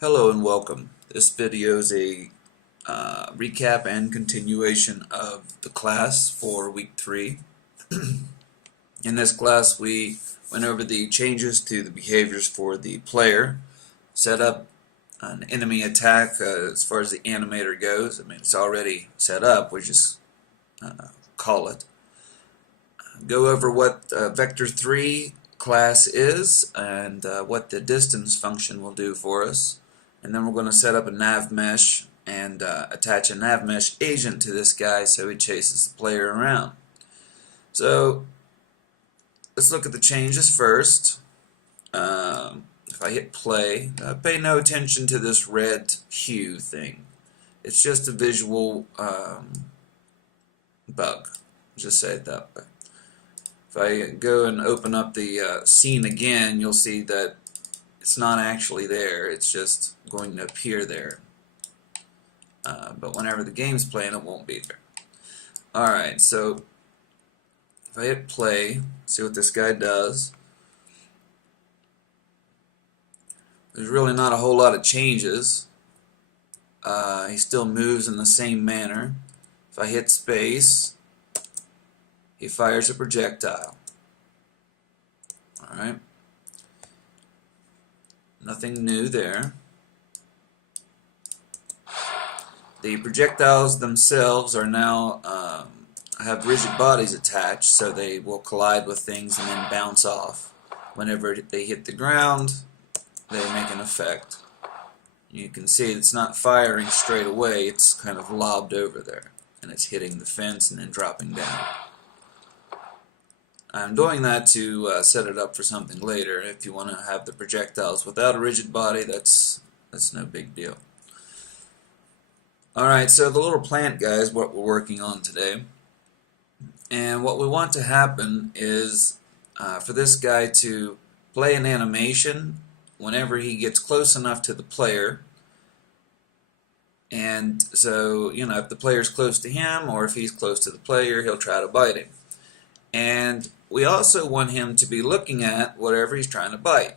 Hello and welcome. This video is a recap and continuation of the class for week 3. In this class we went over the changes to the behaviors for the player, set up an enemy attack as far as the animator goes. I mean, it's already set up, we just call it. Go over what vector 3 class is and what the distance function will do for us. And then we're going to set up a Nav Mesh and attach a Nav Mesh Agent to this guy so he chases the player around. So let's look at the changes first. If I hit play, pay no attention to this red hue thing. It's just a visual bug. Just say it that way. If I go and open up the scene again, you'll see that it's not actually there, it's just going to appear there. But whenever the game's playing, it won't be there. Alright, so if I hit play, see what this guy does. There's really not a whole lot of changes. He still moves in the same manner. If I hit space, he fires a projectile. Alright. Nothing new there. The projectiles themselves are now have rigid bodies attached, so they will collide with things and then bounce off. Whenever they hit the ground, they make an effect. You can see it's not firing straight away, it's kind of lobbed over there, and it's hitting the fence and then dropping down. I'm doing that to set it up for something later. If you want to have the projectiles without a rigid body, that's no big deal. Alright, so the little plant guy is what we're working on today. And what we want to happen is for this guy to play an animation whenever he gets close enough to the player. And so, you know, if the player's close to him or if he's close to the player, he'll try to bite him. And we also want him to be looking at whatever he's trying to bite.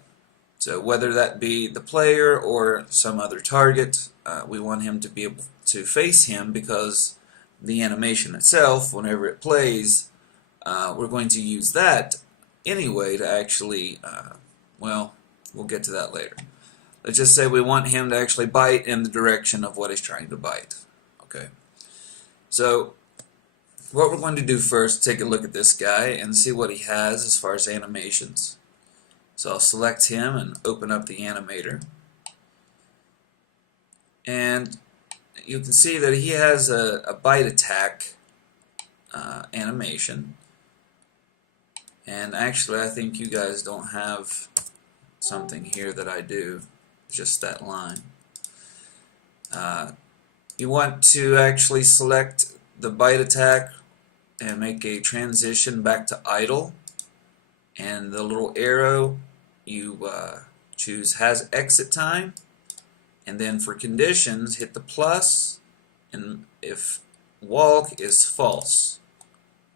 So whether that be the player or some other target, we want him to be able to face him, because the animation itself, whenever it plays, we're going to use that anyway to actually, well, we'll get to that later. Let's just say we want him to actually bite in the direction of what he's trying to bite. Okay. So what we're going to do first, take a look at this guy and see what he has as far as animations. So I'll select him and open up the animator. And you can see that he has a bite attack animation. And actually I think you guys don't have something here that I do, just that line. You want to actually select the bite attack and make a transition back to idle, and the little arrow you choose has exit time, and then for conditions hit the plus, and if walk is false.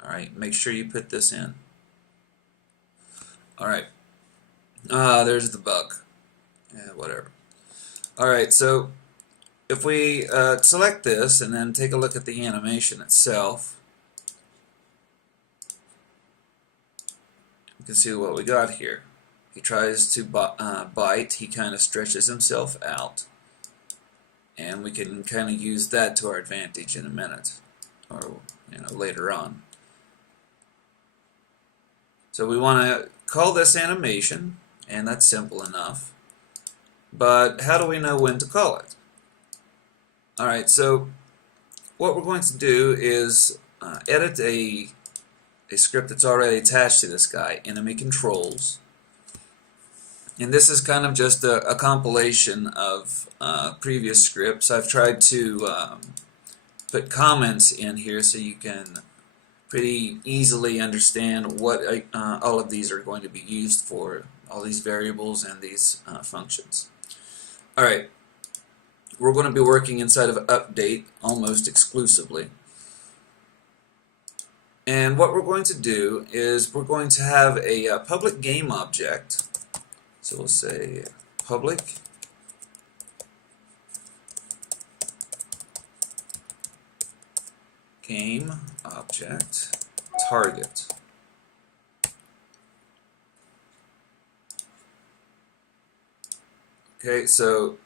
Alright, make sure you put this in. Alright, there's the bug. Yeah, whatever. Alright, so if we select this and then take a look at the animation itself, you can see what we got here. He tries to bite, he kind of stretches himself out, and we can kind of use that to our advantage in a minute, or later on. So we want to call this animation, and that's simple enough. But how do we know when to call it? Alright, so what we're going to do is edit a script that's already attached to this guy, enemy controls. And this is kind of just a compilation of previous scripts. I've tried to put comments in here so you can pretty easily understand what all of these are going to be used for, all these variables and these functions. Alright, we're going to be working inside of update almost exclusively. And what we're going to do is we're going to have a public game object. So we'll say public game object target. Okay, so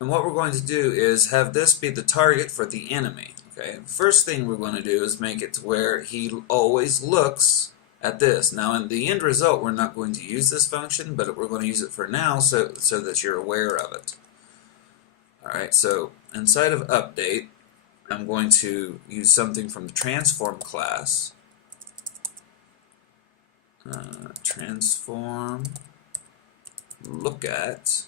and what we're going to do is have this be the target for the enemy. Okay, first thing we're going to do is make it to where he always looks at this. Now in the end result we're not going to use this function, but we're going to use it for now so that you're aware of it. Alright, so inside of update I'm going to use something from the transform class. Transform LookAt.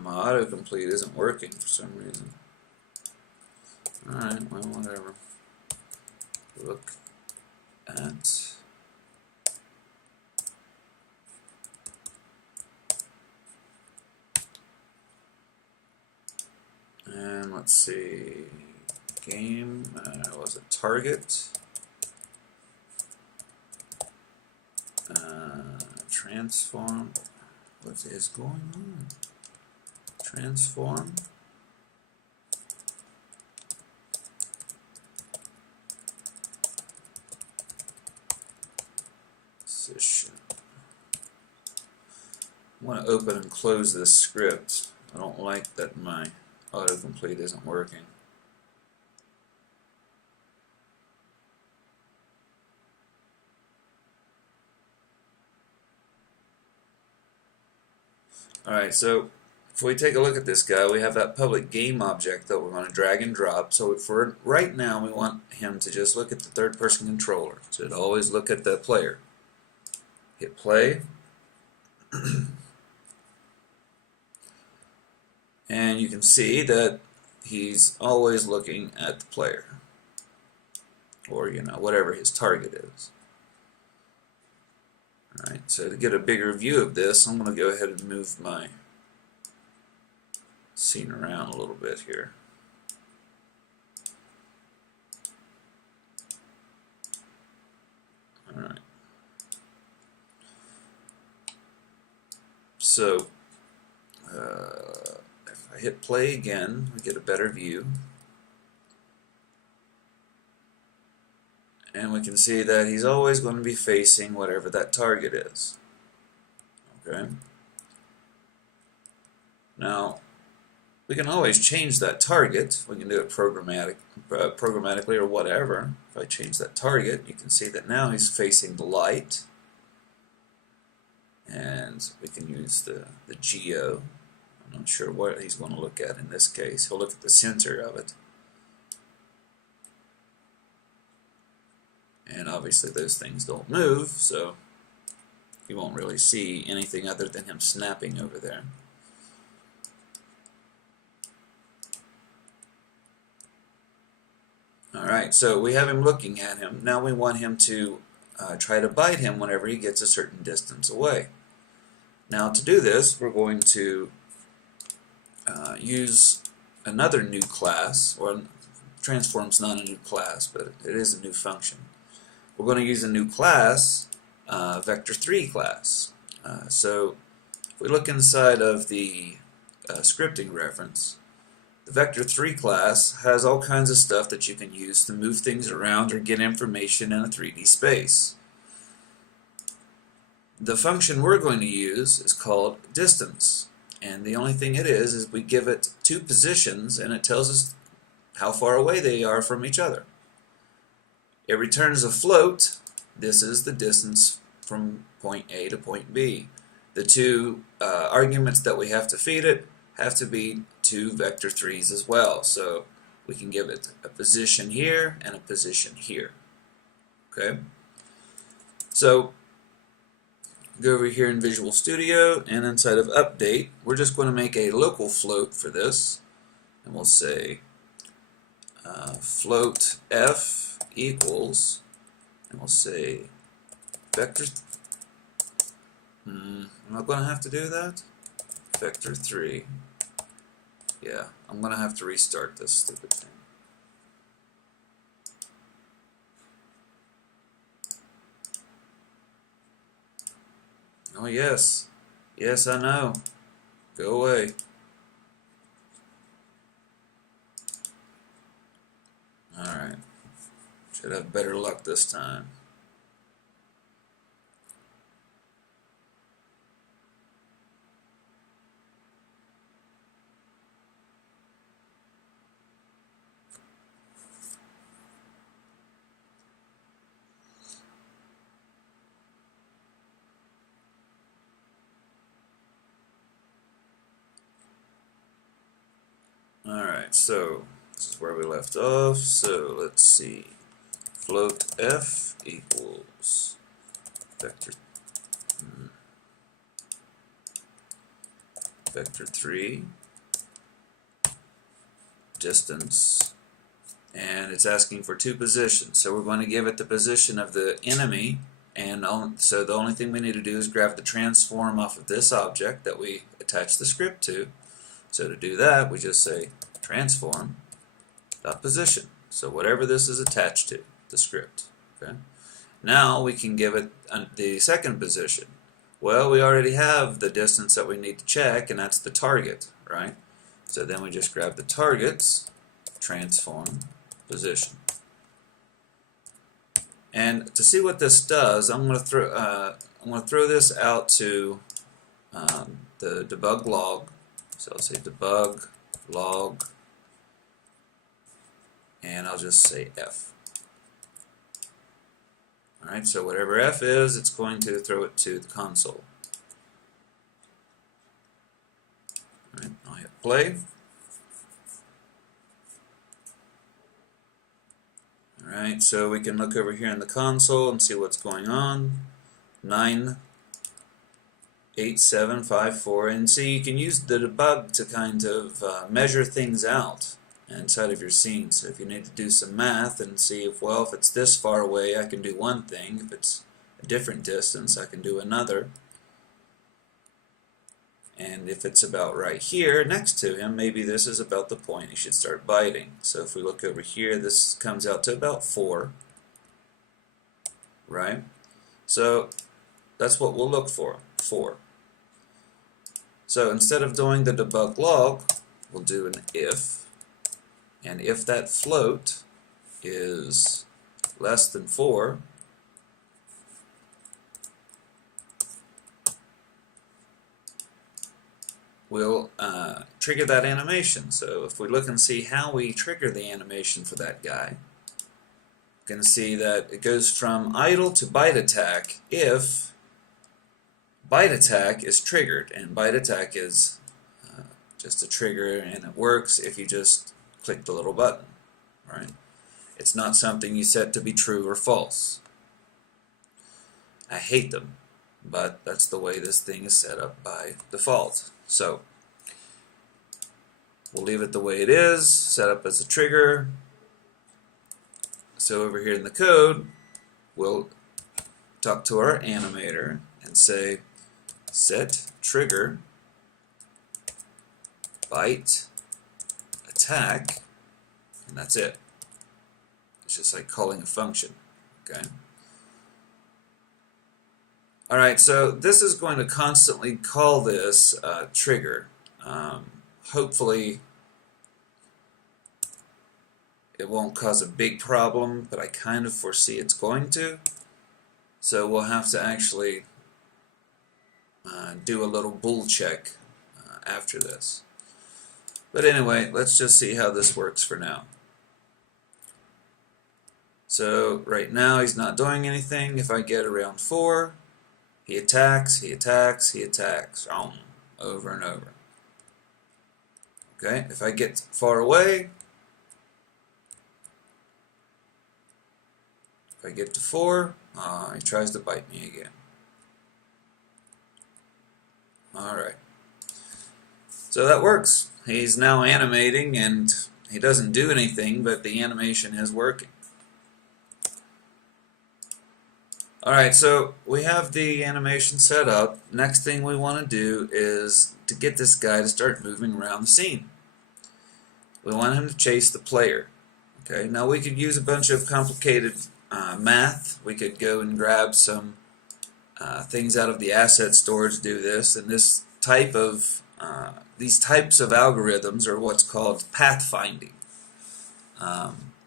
My autocomplete isn't working for some reason. Alright, well, whatever. Look at. And let's see. Game was a target. Transform. What is going on? Transform. Position. I want to open and close this script. I don't like that my autocomplete isn't working. Alright, so if we take a look at this guy, we have that public game object that we're going to drag and drop. So for right now, we want him to just look at the third person controller. So it'd always look at the player. Hit play. And you can see that he's always looking at the player. Or, you know, whatever his target is. Alright, so to get a bigger view of this, I'm going to go ahead and move my scene around a little bit here. Alright. So, if I hit play again, we get a better view. And we can see that he's always going to be facing whatever that target is. Okay. Now, we can always change that target. We can do it programmatically or whatever. If I change that target, you can see that now he's facing the light. And we can use the geo. I'm not sure what he's going to look at in this case. He'll look at the center of it. And obviously those things don't move, so you won't really see anything other than him snapping over there. Alright, so we have him looking at him. Now we want him to try to bite him whenever he gets a certain distance away. Now to do this, we're going to use another new class, or transform's not a new class, but it is a new function. We're going to use a new class, vector3 class. So if we look inside of the scripting reference, the vector3 class has all kinds of stuff that you can use to move things around or get information in a 3D space. The function we're going to use is called distance, and the only thing it is we give it 2 positions and it tells us how far away they are from each other. It returns a float. This is the distance from point A to point B. The 2 arguments that we have to feed it have to be 2 vector 3's as well. So we can give it a position here and a position here. Okay? So go over here in Visual Studio, and inside of Update, we're just going to make a local float for this. And we'll say float F equals, and we'll say vector. I'm not going to have to do that. Vector 3. Yeah, I'm going to have to restart this stupid thing. Oh yes. Yes, I know. Go away. Alright. Should have better luck this time. Alright, so this is where we left off. So let's see. Float f equals vector 3 distance, and it's asking for two positions. So we're going to give it the position of the enemy, and so the only thing we need to do is grab the transform off of this object that we attach the script to. So to do that, we just say transform dot position. So whatever this is attached to, the script. Okay. Now we can give it the second position. Well, we already have the distance that we need to check, and that's the target, right? So then we just grab the target's transform position. And to see what this does, I'm going to throw this out to the debug log. So I'll say debug log, and I'll just say F. Alright, so whatever F is, it's going to throw it to the console. Alright, I'll hit play. Alright, so we can look over here in the console and see what's going on. 98754, and see, you can use the debug to kind of measure things out inside of your scene. So if you need to do some math and see if, well, if it's this far away, I can do one thing. If it's a different distance, I can do another. And if it's about right here next to him, maybe this is about the point he should start biting. So if we look over here, this comes out to about 4, right? So that's what we'll look for, 4. So instead of doing the debug log, we'll do an if, and if that float is less than 4, we'll trigger that animation. So if we look and see how we trigger the animation for that guy, you can see that it goes from idle to bite attack if bite attack is triggered, and bite attack is just a trigger, and it works if you just click the little button, right? It's not something you set to be true or false. I hate them, but that's the way this thing is set up by default. So we'll leave it the way it is, set up as a trigger. So over here in the code, we'll talk to our animator and say set trigger bite attack, and that's it. It's just like calling a function. Okay. Alright, so this is going to constantly call this trigger. Hopefully it won't cause a big problem, but I kind of foresee it's going to. So we'll have to actually do a little bool check after this. But anyway, let's just see how this works for now. So right now he's not doing anything. If I get around 4, he attacks, he attacks, he attacks, over and over. Okay, if I get far away, if I get to 4, he tries to bite me again. Alright, so that works. He's now animating, and he doesn't do anything, but the animation is working. Alright, so we have the animation set up. Next thing we want to do is to get this guy to start moving around the scene. We want him to chase the player. Okay, now we could use a bunch of complicated math. We could go and grab some things out of the asset storage do this, and these types of algorithms are what's called pathfinding.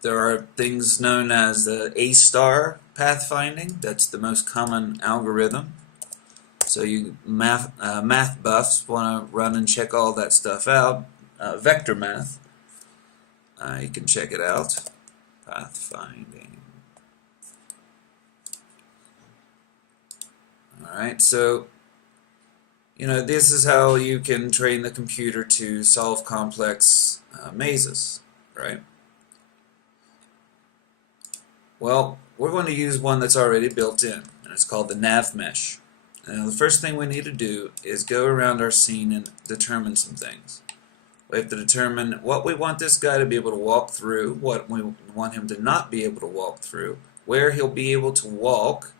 There are things known as the A-star pathfinding. That's the most common algorithm. So you math buffs want to run and check all that stuff out. Vector math, you can check it out. Pathfinding. Alright, so this is how you can train the computer to solve complex mazes, right? Well, we're going to use one that's already built in, and it's called the Nav Mesh. Now, the first thing we need to do is go around our scene and determine some things. We have to determine what we want this guy to be able to walk through, what we want him to not be able to walk through, where he'll be able to walk,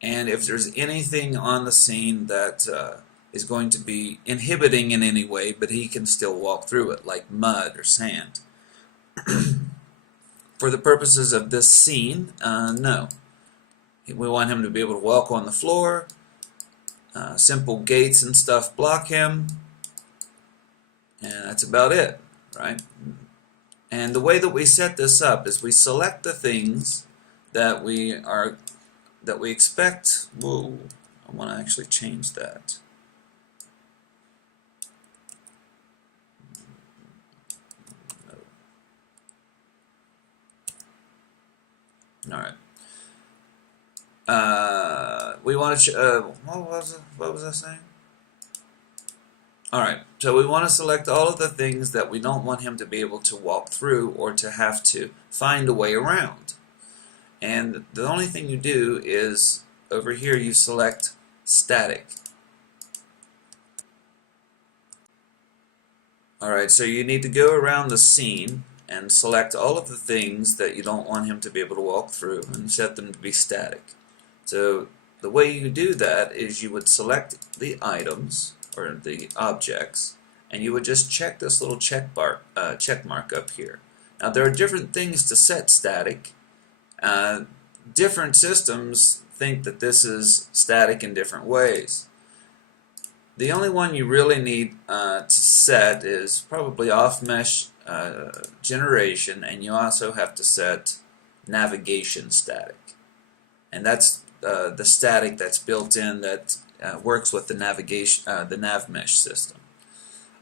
and if there's anything on the scene that is going to be inhibiting in any way, but he can still walk through it, like mud or sand. For the purposes of this scene, no. We want him to be able to walk on the floor. Simple gates and stuff block him, and that's about it, right? And the way that we set this up is we select the things that we expect. Whoa, I want to actually change that. All right. We want to. What was I saying? All right. So we want to select all of the things that we don't want him to be able to walk through or to have to find a way around. And the only thing you do is over here you select static. All right. So you need to go around the scene and select all of the things that you don't want him to be able to walk through and set them to be static. So the way you do that is you would select the items or the objects, and you would just check this little check mark up here. Now there are different things to set static. Different systems think that this is static in different ways. The only one you really need to set is probably off-mesh generation, and you also have to set navigation static, and that's the static that's built in that works with the navigation, the Nav Mesh system.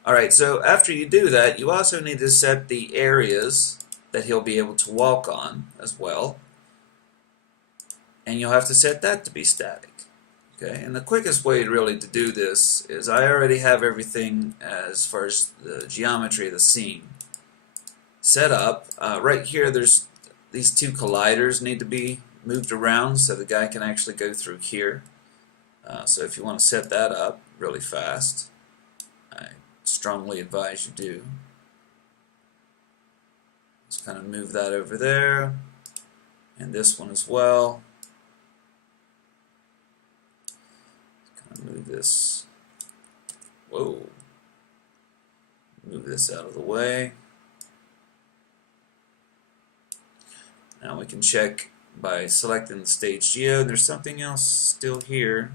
Alright, so after you do that, you also need to set the areas that he'll be able to walk on as well, and you'll have to set that to be static. Okay, and the quickest way really to do this is I already have everything as far as the geometry of the scene set up. Right here there's these two colliders need to be moved around so the guy can actually go through here. So if you want to set that up really fast, I strongly advise you do. Just kind of move that over there, and this one as well. Kind of move this. Whoa. Move this out of the way. Now we can check by selecting the stage geo. There's something else still here.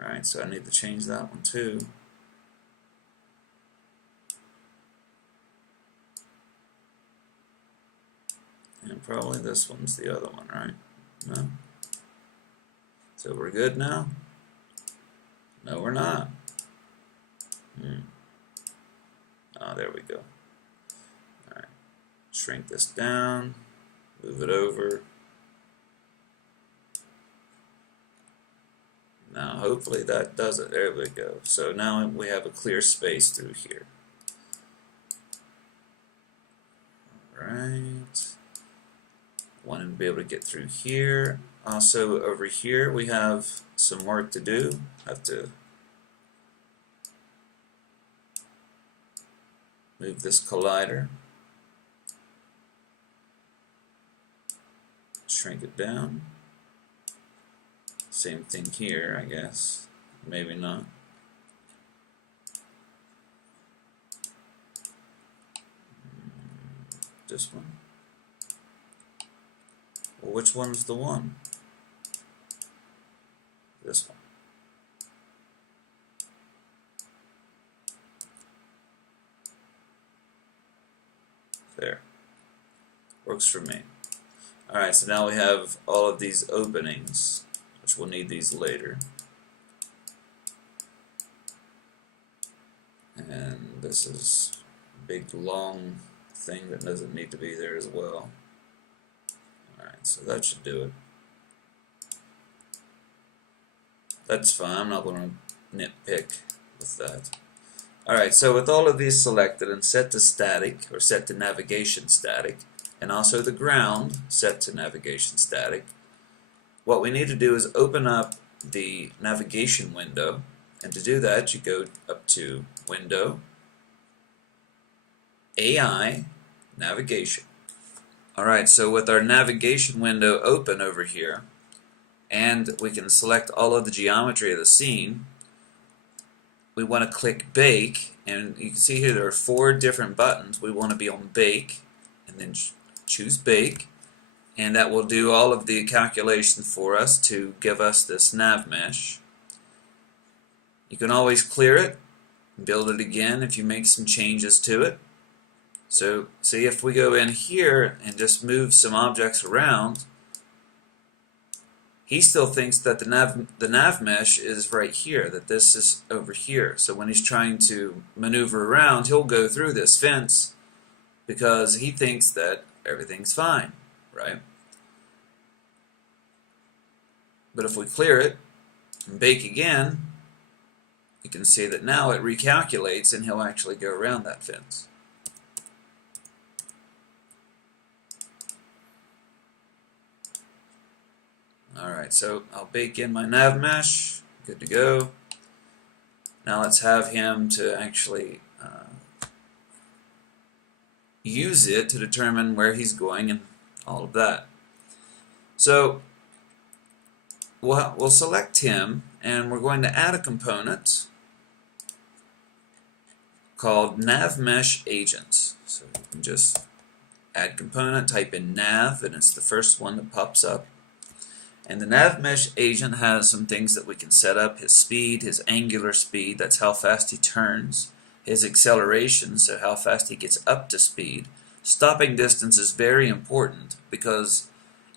Alright, so I need to change that one too. And probably this one's the other one, right? No? So we're good now? No, we're not. Oh, there we go. Alright, shrink this down, move it over. Now hopefully that does it. There we go. So now we have a clear space through here. Alright. Want him to be able to get through here. Also over here we have some work to do. Have to move this collider. Shrink it down. Same thing here, I guess. Maybe not. This one. Well, which one's the one? this one. There. Works for me. Alright, so now we have all of these openings, which we'll need these later. And this is a big long thing that doesn't need to be there as well. Alright, so that should do it. That's fine, I'm not going to nitpick with that. Alright, so with all of these selected and set to static, or set to navigation static, and also the ground set to navigation static, what we need to do is open up the navigation window, and to do that you go up to Window, AI, Navigation. Alright, so with our navigation window open over here, and we can select all of the geometry of the scene, we want to click Bake, and you can see here there are 4 different buttons. We want to be on Bake, and then choose Bake, and that will do all of the calculations for us to give us this nav mesh. You can always clear it, build it again if you make some changes to it. So see, if we go in here and just move some objects around, he still thinks that the nav mesh is right here, that this is over here. So when he's trying to maneuver around, he'll go through this fence because he thinks that everything's fine, right? But if we clear it and bake again, you can see that now it recalculates and he'll actually go around that fence. Alright, so I'll bake in my nav mesh. Good to go. Now let's have him to actually use it to determine where he's going and all of that. So we'll select him, and we're going to add a component called Nav Mesh Agent. So you can just add component, type in nav, and it's the first one that pops up. And the Nav Mesh Agent has some things that we can set up: his speed, his angular speed, that's how fast he turns, his acceleration, so how fast he gets up to speed. Stopping distance is very important, because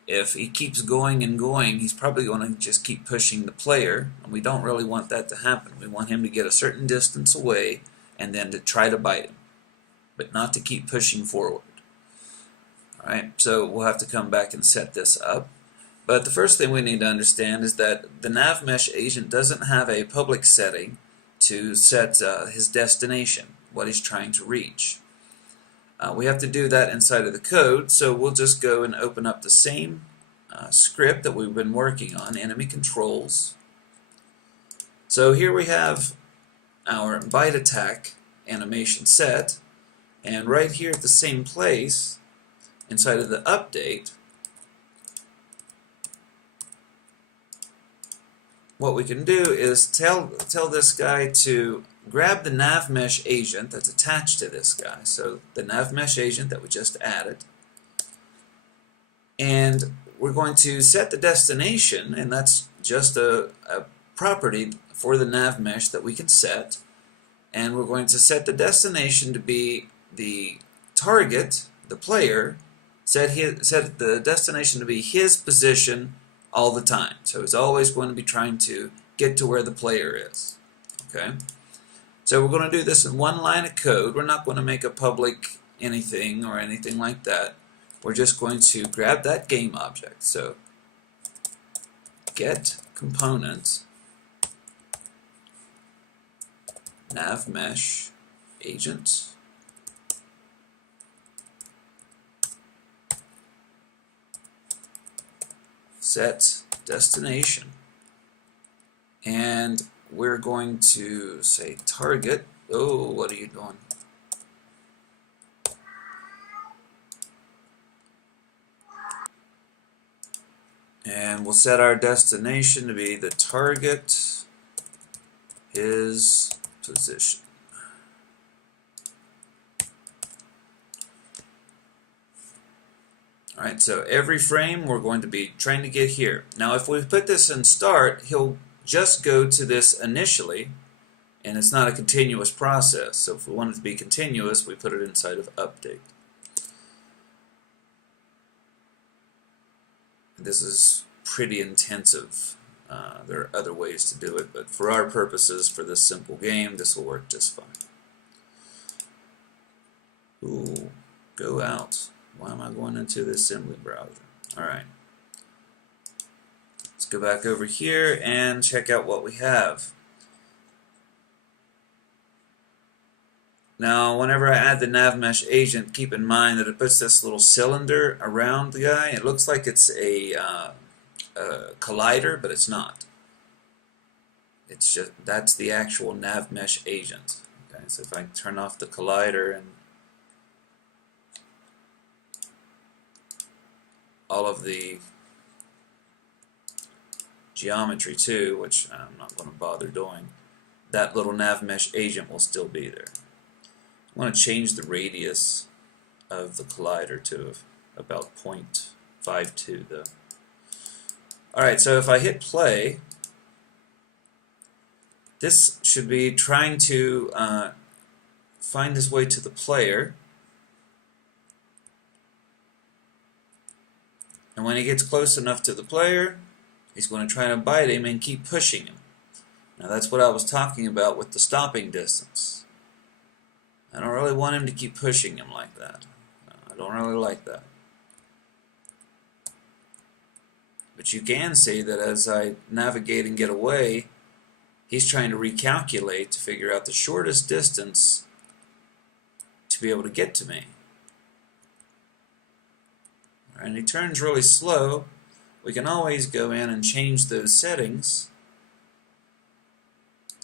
if he keeps going and going, he's probably going to just keep pushing the player, and we don't really want that to happen. We want him to get a certain distance away and then to try to bite him, but not to keep pushing forward. Alright, so we'll have to come back and set this up. But the first thing we need to understand is that the Nav Mesh Agent doesn't have a public setting to set his destination, what he's trying to reach. We have to do that inside of the code, so we'll just go and open up the same script that we've been working on, enemy controls. So here we have our bite attack animation set, and right here at the same place, inside of the update, what we can do is tell this guy to grab the Nav Mesh Agent that's attached to this guy. So the Nav Mesh Agent that we just added. And we're going to set the destination, and that's just a property for the Nav Mesh that we can set. And we're going to set the destination to be the target, the player, set the destination to be his position all the time. So he's always going to be trying to get to where the player is. Okay? So we're going to do this in one line of code. We're not going to make a public anything or anything like that. We're just going to grab that game object. So get component Nav Mesh Agent. Set destination, and we're going to say target. Oh, what are you doing? And we'll set our destination to be the target, his position. Alright, so every frame we're going to be trying to get here. Now if we put this in start, he'll just go to this initially, and it's not a continuous process. So if we want it to be continuous, we put it inside of update. This is pretty intensive. There are other ways to do it, but for our purposes, for this simple game, this will work just fine. Ooh, go out. Why am I going into the assembly browser? Alright. Let's go back over here and check out what we have. Now, whenever I add the Nav Mesh Agent, keep in mind that it puts this little cylinder around the guy. It looks like it's a collider, but it's not. It's just, that's the actual Nav Mesh Agent. Okay, so if I turn off the collider and all of the geometry too, which I'm not going to bother doing, that little Nav Mesh Agent will still be there. I want to change the radius of the collider to about 0.52 though. Alright, so if I hit play, this should be trying to find his way to the player. And when he gets close enough to the player, he's going to try to bite him and keep pushing him. Now that's what I was talking about with the stopping distance. I don't really want him to keep pushing him like that. I don't really like that. But you can see that as I navigate and get away, he's trying to recalculate to figure out the shortest distance to be able to get to me. And he turns really slow. We can always go in and change those settings.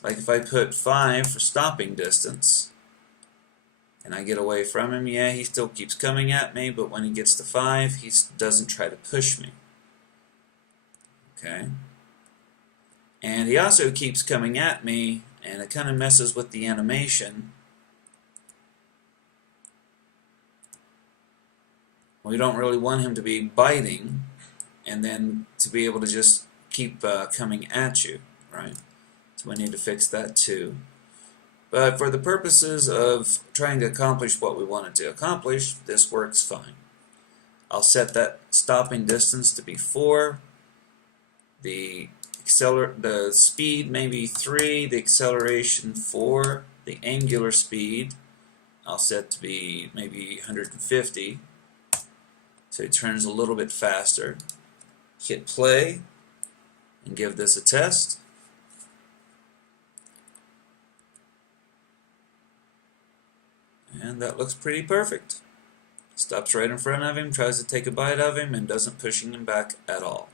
Like if I put 5 for stopping distance, and I get away from him, yeah, he still keeps coming at me, but when he gets to 5, he doesn't try to push me. Okay? And he also keeps coming at me, and it kind of messes with the animation. We don't really want him to be biting and then to be able to just keep coming at you, right? So we need to fix that too. But for the purposes of trying to accomplish what we wanted to accomplish, this works fine. I'll set that stopping distance to be 4. The speed maybe 3, the acceleration 4, the angular speed I'll set to be maybe 150. So it turns a little bit faster. Hit play and give this a test. And that looks pretty perfect. Stops right in front of him, tries to take a bite of him, and doesn't push him back at all.